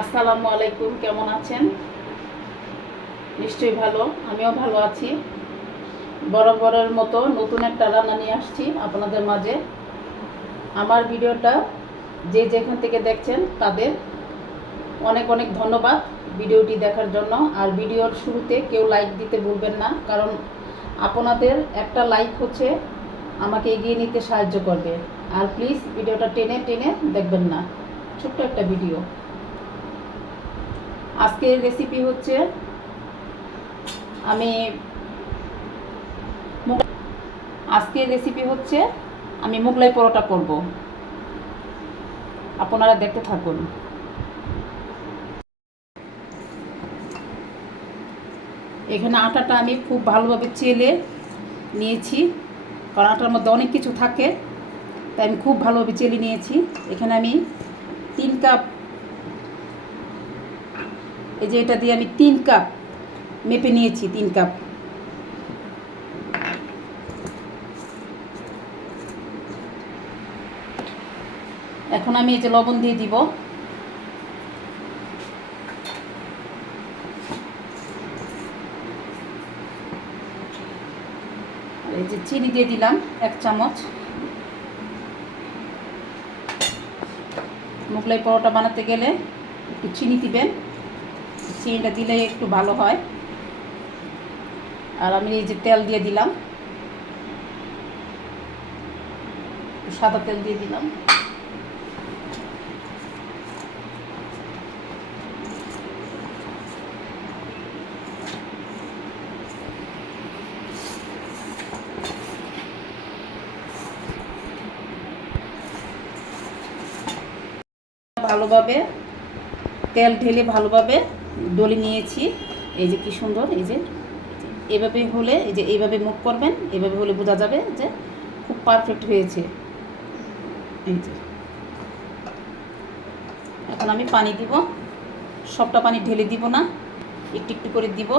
আসসালামু আলাইকুম, কেমন আছেন? নিশ্চয়ই ভালো, আমিও ভালো আছি। বরাবরের মতো নতুন একটা রান্না নিয়ে আসছি আপনাদের মাঝে। আমার ভিডিওটা যে যেখান থেকে দেখছেন তাদের অনেক অনেক ধন্যবাদ ভিডিওটি দেখার জন্য। আর ভিডিওর শুরুতে কেউ লাইক দিতে ভুলবেন না, কারণ আপনাদের একটা লাইক হচ্ছে আমাকে এগিয়ে নিতে সাহায্য করবে। আর প্লিজ ভিডিওটা টেনে টেনে দেখবেন না। ছোট্ট একটা ভিডিও। আজকের রেসিপি হচ্ছে আমি আজকের রেসিপি হচ্ছে আমি মোগলাই পরোটা করব। আপনারা দেখতে থাকুন। এখানে আটাটা আমি খুব ভালোভাবে চেলে নিয়েছি। কারণ আটার মধ্যে অনেক কিছু থাকে, তাই আমি খুব ভালোভাবে চেলে নিয়েছি। এখানে আমি তিন কাপ এই যে এটা দিয়ে আমি তিন কাপ মেপে নিয়েছি, তিন কাপ। এখন আমি এই যে লবণ দিয়ে দিব। এই যে চিনি দিয়ে দিলাম, এক চামচ। মোগলাই পরোটা বানাতে গেলে একটু চিনি দিবেন। চিনিটা দিলে একটু ভালো হয়। আর আমি এই যে তেল দিয়ে দিলাম। সাদা তেল দিয়ে দিলাম। ভালোভাবে তেল ঢেলে ভালোভাবে ডলে নিয়েছি। এই যে কি সুন্দর, এই যে এভাবে হলে, এই যে এইভাবে মুখ করবেন, এভাবে হলে বোঝা যাবে যে খুব পারফেক্ট হয়েছে। এই যে। এখন আমি পানি দিব, সবটা পানি ঢেলে দিব না, একটু একটু করে দিব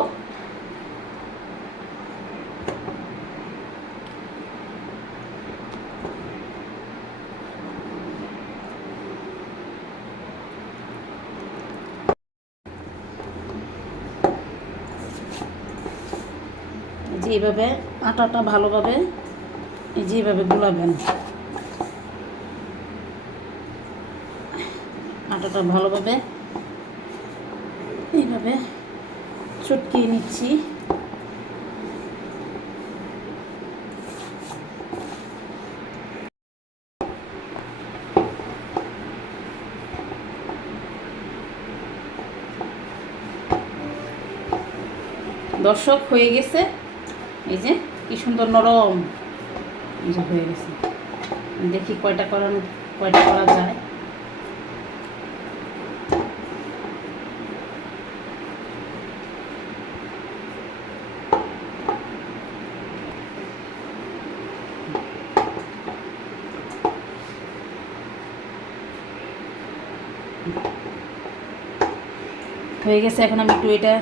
এই যে এইভাবে আটাটা ভালোভাবে এই যে এইভাবে গুলাবেন। আটাটা ভালোভাবে এইভাবে চটকিয়ে নিচ্ছি। দর্শক হয়ে গেছে। এই যে, কি সুন্দর নরম। এই যে হয়ে গেছে। দেখি কয়টা করানো, কয়টা করা যায়। হয়ে গেছে, এখন আমি একটু এটা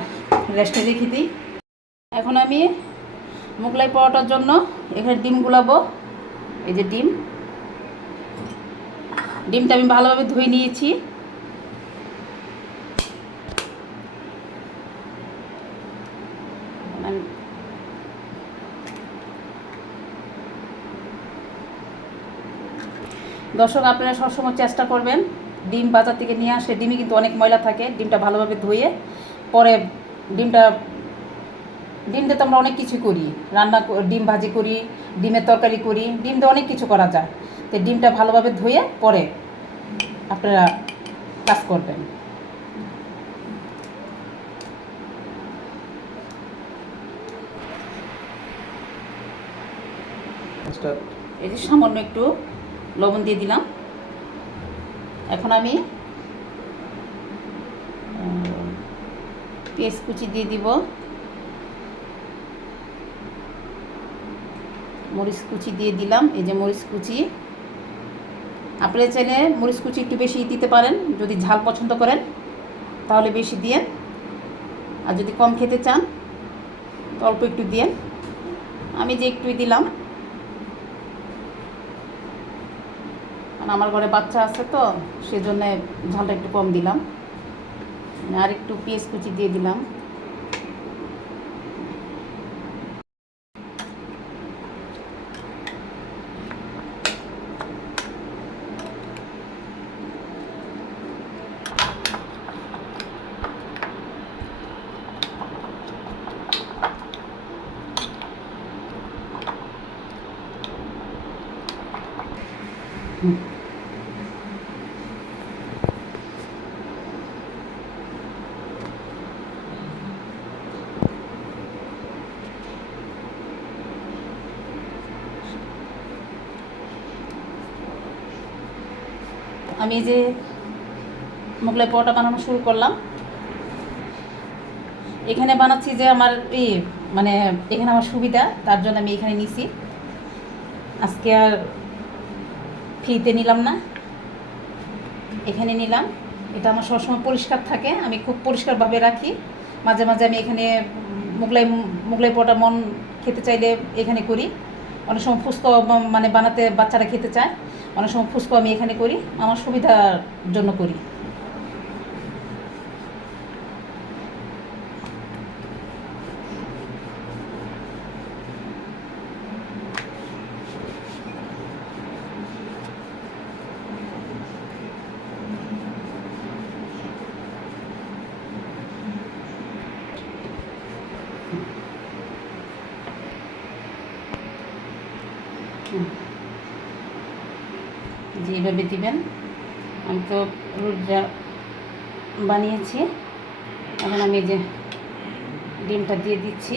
রেস্টে রেখে দিই। এখন আমি মোগলাই পরোটার জন্য এখানে ডিম গুলাবো। এই যে ডিম। ডিমটা আমি ভালোভাবে ধুয়ে নিয়েছি। দর্শক, আপনারা সবসময় চেষ্টা করবেন ডিম বাজার থেকে নিয়ে আসে। ডিমে কিন্তু অনেক ময়লা থাকে। ডিমটা ভালোভাবে ধুয়ে পরে ডিমটা ডিম দিয়ে তো আমরা অনেক কিছু করি। রান্না ডিম ভাজি করি, ডিমের তরকারি করি, ডিম দিয়ে অনেক কিছু করা যায়। তো ডিমটা ভালোভাবে ধুয়ে পরে আপনারা কাজ করবেন। এই যে সামান্য একটু লবণ দিয়ে দিলাম। এখন আমি পেঁয়াজ কুচি দিয়ে দিব। মরিচ কুচি দিয়ে দিলাম। এই যে মরিচ কুচি। আপনারা চাইলে মরিচ কুচি একটু বেশি দিতে পারেন, যদি ঝাল পছন্দ করেন, তাহলে বেশি দিয়ে। আর যদি কম খেতে চান, তো অল্প একটু দিয়ে। আমি যে একটুই দিলাম। কারণ আমার ঘরে বাচ্চা আছে তো, সেজন্য ঝালটা একটু কম দিলাম। আর একটু পেঁয়াজ কুচি দিয়ে দিলাম। আমি যে মোগলাই পরোটা বানানো শুরু করলাম, এখানে বানাচ্ছি যে আমার এই মানে এখানে আমার সুবিধা, তার জন্য আমি এখানে নিছি। আজকে আর ফ্রিতে নিলাম না। এখানে নিলাম। এটা আমার সবসময় পরিষ্কার থাকে, আমি খুব পরিষ্কারভাবে রাখি। মাঝে মাঝে আমি এখানে মোগলাই মোগলাই পরোটা মন খেতে চাইলে এখানে করি। অনেক সময় ফুচকা মানে বানাতে বাচ্চারা খেতে চায়। অনেক সময় ফুচকা আমি এখানে করি আমার সুবিধার জন্য করি। হুম। যেভাবে দিবেন আমি তো রুটটা বানিয়েছি এখন আমি যে ডিমটা দিয়ে দিচ্ছি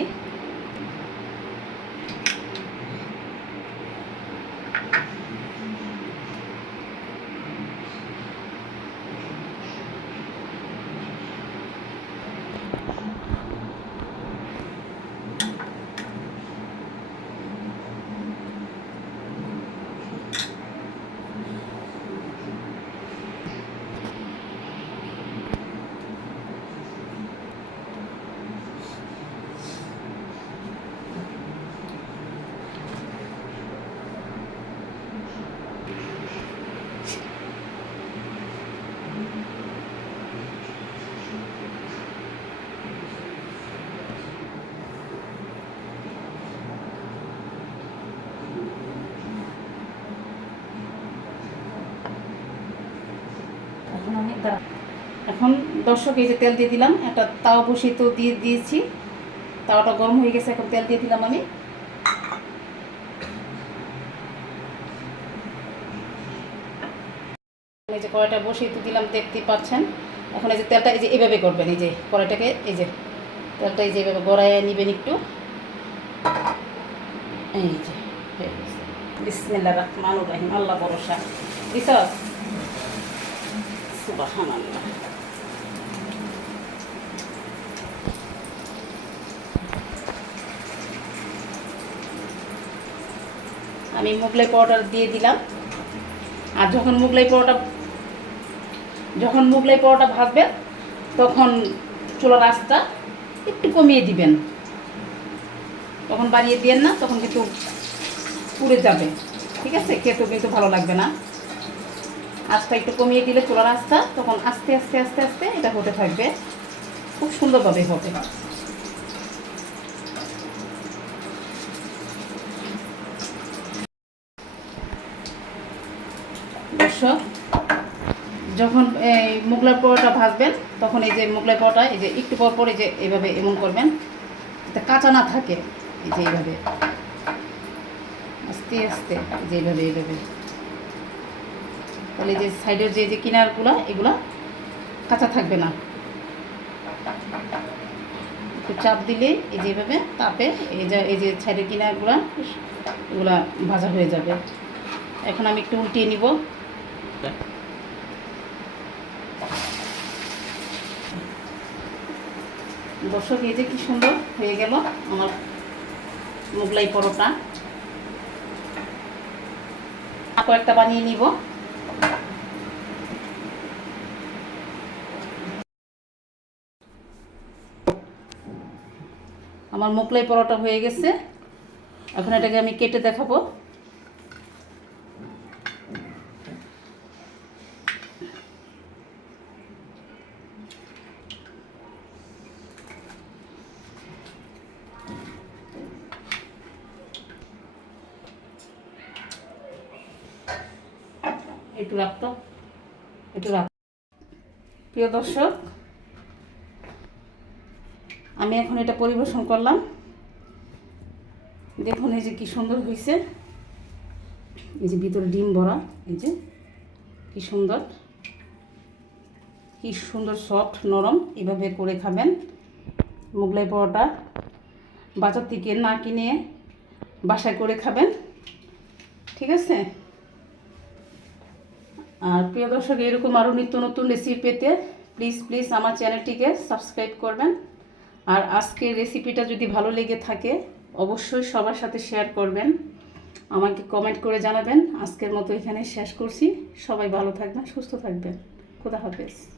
এখন আমি দাঁড়া এখন দর্শক এই যে তেল দিয়ে দিলাম, একটা তাওয়া বসিয়ে তো দিয়ে দিয়েছি। তাওয়াটা গরম হয়ে গেছে, এখন তেল দিয়ে দিলাম আমি। এই যে কড়াইটা বসিয়ে তো দিলাম, দেখতেই পাচ্ছেন। এখন এই যে তেলটা এই যে এইভাবে করবেন, এই যে কড়াইটাকে, এই যে তেলটা এই যে এইভাবে গড়াইয়ে নেবেন একটু। এই যে গেছে। বিসমিল্লাহ রহমানুর রহিম, আল্লাহ ভরসা। দিছ সুবহানাল্লাহ। আমি মুগলাই পাউডার দিয়ে দিলাম। আর যখন মুগলাই পরোটা, যখন মুগলাই পরোটা ভাজবেন, তখন চুলার আঁচটা একটু কমিয়ে দিবেন। তখন বাড়িয়ে দিয়েন না, তখন কিন্তু পুড়ে যাবে। ঠিক আছে? খেতেও কিন্তু ভালো লাগবে না। আঁচটা একটু কমিয়ে দিলে চুলার আঁচটা তখন আস্তে আস্তে আস্তে আস্তে এটা হতে থাকবে। খুব সুন্দরভাবে হতে হবে যখন এই মোগলাই পরোটা ভাজবেন, তখন এই যে মোগলাই পরোটা, এই যে একটু পর পর এই যে এইভাবে এমন করবেন, যাতে কাঁচা না থাকে, এই যে এইভাবে। আস্তে আস্তে যে এইভাবে এইভাবে। তাহলে যে সাইডের যে যে কিনারগুলো, এগুলো কাঁচা থাকবে না। একটু চাপ দিলে এই যে এইভাবে তাপে এই যে এই যে সাইডের কিনারগুলো, এগুলা ভাজা হয়ে যাবে। এখন আমি একটু উল্টিয়ে নিব। দর্শক, এই যে কি সুন্দর হয়ে গেল আমার মোগলাই পরোটা। কয়েকটা বানিয়ে নিব। আমার মোগলাই পরোটা হয়ে গেছে। এখন এটাকে আমি কেটে দেখাবো। একটু রাখতো। একটু রাখ। প্রিয় দর্শক, আমি এখন এটা পরিবেশন করলাম। দেখুন এই যে কি সুন্দর হয়েছে এই যে ভিতরে ডিম ভরা, এই যে কি সুন্দর। কি সুন্দর সফট, নরম, এভাবে করে খাবেন। মোগলাই পরোটা বাজার থেকে না কিনে বাসায় করে খাবেন। ঠিক আছে? আর প্রিয় দর্শক, এরকম আরও নিত্য নতুন রেসিপি পেতে প্লিজ প্লিজ আমার চ্যানেলটিকে সাবস্ক্রাইব করবেন। আর আজকের রেসিপিটা যদি ভালো লেগে থাকে, অবশ্যই সবার সাথে শেয়ার করবেন। আমাকে কমেন্ট করে জানাবেন। আজকের মতো এখানে শেষ করছি। সবাই ভালো থাকবেন, সুস্থ থাকবেন। খুদা হাফেজ।